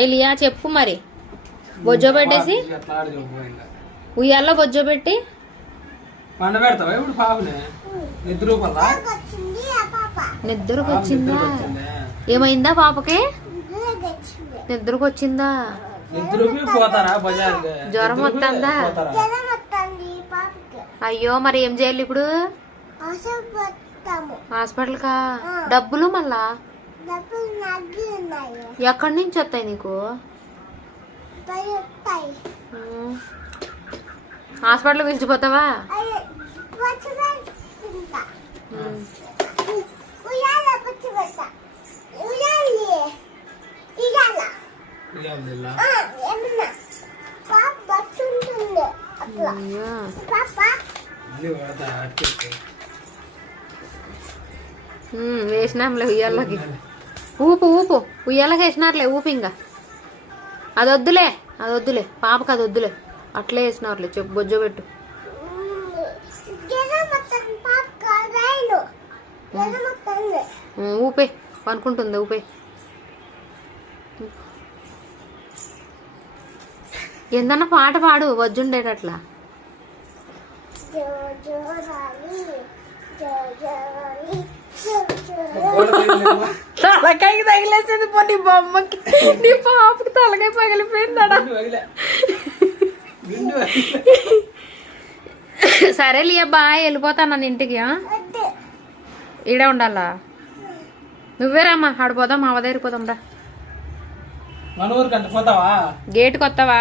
ఏ లియా చెప్పు మరి. బొజ్జో పెట్టేసి ఉయ్యాల్లో బొజ్జో పెట్టి పండ పెడతావా ఇప్పుడు పాపనే? నిద్రకు వచ్చిందా? ఏమైందా పాపకి? నిద్రకు వచ్చిందా? జ్వరం వస్తుందా? అయ్యో మరి ఏం చేయాలి ఇప్పుడు? హాస్పిటల్ కా? డబ్బులు మళ్ళా ఎక్కడి నుంచి వస్తాయి నీకు? హాస్పిటల్ పిలిచిపోతావా? వేసినాంలే ఉయ్యాలకి. ఊపు ఊపు ఉయ్యాలకి వేసినారులే ఊపు. ఇంకా అది వద్దులే పాపకి, అది వద్దులే అట్లే వేసినారులే. చెప్పు బొజ్జో పెట్టు. ఊపే అనుకుంటుంది ఊపే. ఏందన్నా పాట పాడు వజ్జుండేటట్లా. తలకాయకి తగిలేసింది పో నీ బొమ్మకి. నీ పాపకి తలకాయ పగిలిపోయిందడా. సరే లియా బాయ్, వెళ్ళిపోతాను నన్ను ఇంటికి. ఈడే ఉండాలా? నువ్వే రామ్మా, ఆడిపోదాం మా దగ్గర పోదాం రా. గేటుకి వస్తావా?